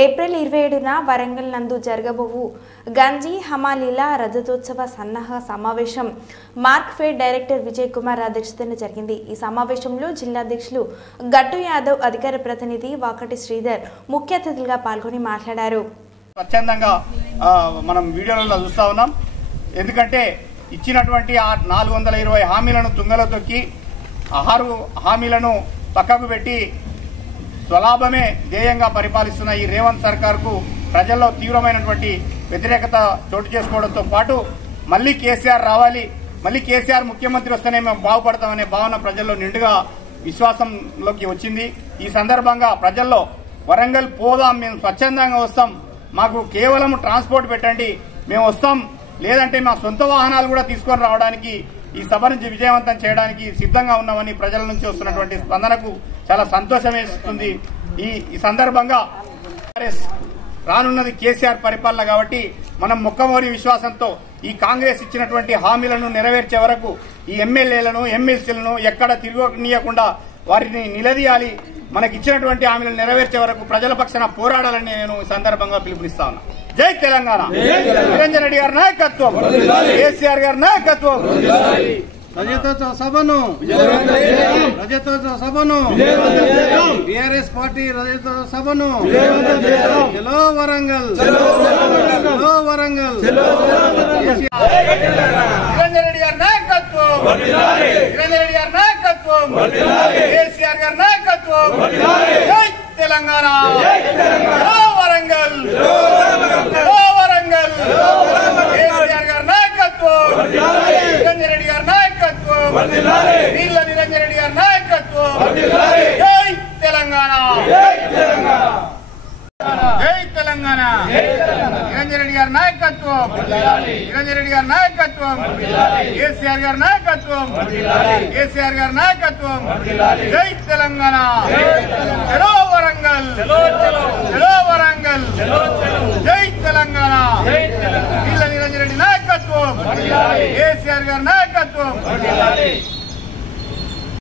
April 27న Warangal నందు జరగబోవు గంజి హమాలీల రజతోత్సవ సన్నాహ సమావేశం మార్క్ఫెడ్ డైరెక్టర్ విజయ్ కుమార్ అధ్యక్షతన జరిగింది। ఈ సమావేశంలో జిల్లా అధ్యక్షులు గట్టు యాదవ్, అధికార ప్రతినిధి వాకటి శ్రీధర్ ముఖ్య అతిథులుగా పాల్గొని మాట్లాడారు। స్వచ్ఛందంగా మనం వీడియోలలో చూస్తా ఉన్నాం। ఎందుకంటే ఇచ్చినటువంటి 420 హామీలను తుంగలో తొక్కి 6 హామీలను పక్కకు పెట్టి స్వలాభమే ధ్యేయంగా పరిపాలిస్తున్న ఈ రేవంత్ సర్కార్కు ప్రజల్లో తీవ్రమైనటువంటి వ్యతిరేకత చోటు చేసుకోవడంతో పాటు మళ్ళీ కేసీఆర్ రావాలి, మళ్ళీ కేసీఆర్ ముఖ్యమంత్రి వస్తేనే మేము బాగుపడతామనే భావన ప్రజల్లో నిండుగా విశ్వాసంలోకి వచ్చింది। ఈ సందర్భంగా ప్రజల్లో వరంగల్ పోదాం, మేము స్వచ్ఛందంగా వస్తాం, మాకు కేవలం ట్రాన్స్పోర్ట్ పెట్టండి, మేము వస్తాం, లేదంటే మా సొంత వాహనాలు కూడా తీసుకొని రావడానికి ఈ సభ నుంచి విజయవంతం చేయడానికి సిద్ధంగా ఉన్నామని ప్రజల నుంచి వస్తున్నటువంటి స్పందనకు చాలా సంతోషం వేస్తుంది। ఈ సందర్భంగా రానున్నది కేసీఆర్ పరిపాలన కాబట్టి మనం మొక్కమోరి విశ్వాసంతో ఈ కాంగ్రెస్ ఇచ్చినటువంటి హామీలను నెరవేర్చే వరకు ఈ ఎమ్మెల్యేలను ఎమ్మెల్సీలను ఎక్కడ తిరగనీయకుండా వారిని నిలదీయాలి। మనకి ఇచ్చినటువంటి హామీలను నెరవేర్చే వరకు ప్రజల పక్షాన పోరాడాలని నేను ఈ సందర్భంగా పిలుపునిస్తా ఉన్నా। జై తెలంగాణ, నిరంజన్ రెడ్డి గారి నాయకత్వం, కేసీఆర్ గారి నాయకత్వం। రజతోత్సవ సభను టీఆర్ఎస్ పార్టీ రజతోత్సవ సభను చలో వరంగల్, చలో వరంగల్। నిరంజన్ రెడ్డి గారి నాయకత్వం, నిరంజన్ రెడ్డి గారి నాయకత్వం, కేసీఆర్ గారి నాయకత్వం। జై తెలంగాణ, చలో వరంగల్, చలో వరంగల్। కేసీఆర్ గారి నాయకత్వం, నిరంజన్ రెడ్డి గారి నాయకత్వం, నీళ్ల నిరంజన్ రెడ్డి గారి నాయకత్వం। జై తెలంగాణ, జై తెలంగాణ। నిరంజన్ రెడ్డి గారి నాయకత్వం, నిరంజన్ రెడ్డి గారి నాయకత్వం, కేసీఆర్ గారి నాయకత్వం, కేసీఆర్ గారి నాయకత్వం। జై తెలంగాణ, చలో వరంగల్, చలో వరంగల్। జై తెలంగాణ, నీళ్ల నిరంజన్ రెడ్డి నాయకత్వం, కేసీఆర్ గారి నాయకత్వం।